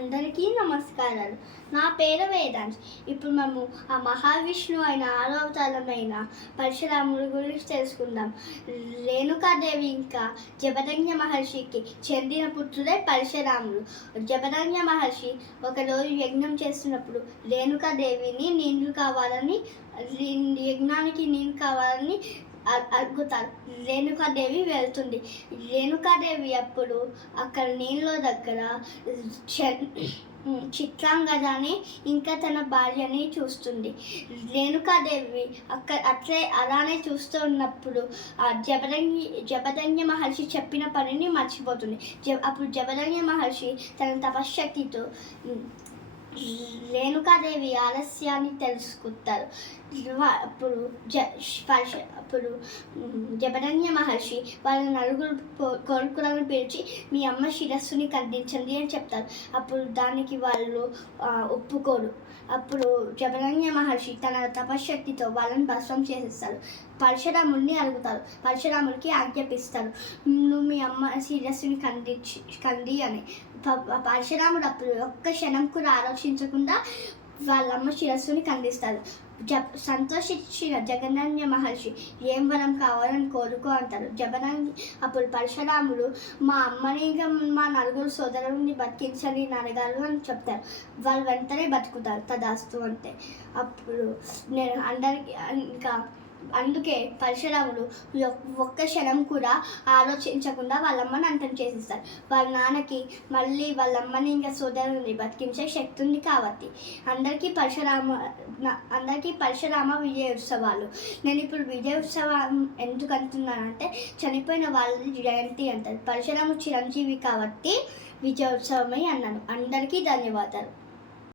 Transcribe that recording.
అందరికీ నమస్కారాలు. నా పేరు వేదాంశ్. ఇప్పుడు మేము ఆ మహావిష్ణువు అయిన ఆరవతారమైన పరశురాముడి గురించి తెలుసుకుందాం. రేణుకాదేవి ఇంకా జమదగ్ని మహర్షికి చెందిన పుత్రుడే పరశురాముడు. జమదగ్ని మహర్షి ఒకరోజు యజ్ఞం చేస్తున్నప్పుడు రేణుకాదేవిని యజ్ఞానికి నీళ్ళు కావాలని అడుగుతారు. రేణుకాదేవి వెళ్తుంది. రేణుకాదేవి అప్పుడు అక్కడ నీళ్ళ దగ్గర చిత్రాంగదని ఇంకా తన భార్యని చూస్తుంది. రేణుకాదేవి అలానే చూస్తూ ఉన్నప్పుడు జమదగ్ని మహర్షి చెప్పిన పనిని మర్చిపోతుంది. అప్పుడు జమదగ్ని మహర్షి తన తపశ్శక్తితో రేణుకాదేవి ఆలస్యాన్ని తెలుసుకుంటారు. అప్పుడు జమదగ్ని మహర్షి వాళ్ళ నలుగురు కొడుకులను పిలిచి మీ అమ్మ శిరస్సుని ఖండించండి అని చెప్తారు. అప్పుడు దానికి వాళ్ళు ఒప్పుకోరు. అప్పుడు జమదగ్ని మహర్షి తన తపశ్శక్తితో వాళ్ళని భస్మం చేసేస్తారు. పరశురాముడిని అడుగుతారు. పరశురాముడికి ఆజ్ఞాపిస్తారు, నువ్వు మీ అమ్మ శిరస్సుని ఖండి అని. పరశురాముడు అప్పుడు ఒక్క క్షణం కూడా ఆలోచించకుండా వాళ్ళమ్మ శిరస్సుని ఖండిస్తారు. సంతోషించిన జమదగ్ని మహర్షి ఏం వరం కావాలని కోరుకో అంటారు. అప్పుడు పరశురాముడు మా అమ్మని ఇంకా మా నలుగురు సోదరుని బతికించని అడగారు అని చెప్తారు. వాళ్ళు వెంటనే బతుకుతారు. తదాస్తు అంటే అప్పుడు నేను అందరికీ అందుకే పరశురాముడు ఒక్క క్షణం కూడా ఆలోచించకుండా వాళ్ళమ్మని అంతం చేసేస్తారు. వాళ్ళ నాన్నకి మళ్ళీ వాళ్ళమ్మని ఇంకా సోదరుని బతికించే శక్తి ఉంది కాబట్టి అందరికీ పరశురామ విజయోత్సవాలు. నేను ఇప్పుడు విజయోత్సవం ఎందుకు అంటున్నానంటే చనిపోయిన వాళ్ళని జయంతి అంటారు. పరశురాముడు చిరంజీవి కాబట్టి విజయోత్సవమై అన్నాను. అందరికీ ధన్యవాదాలు.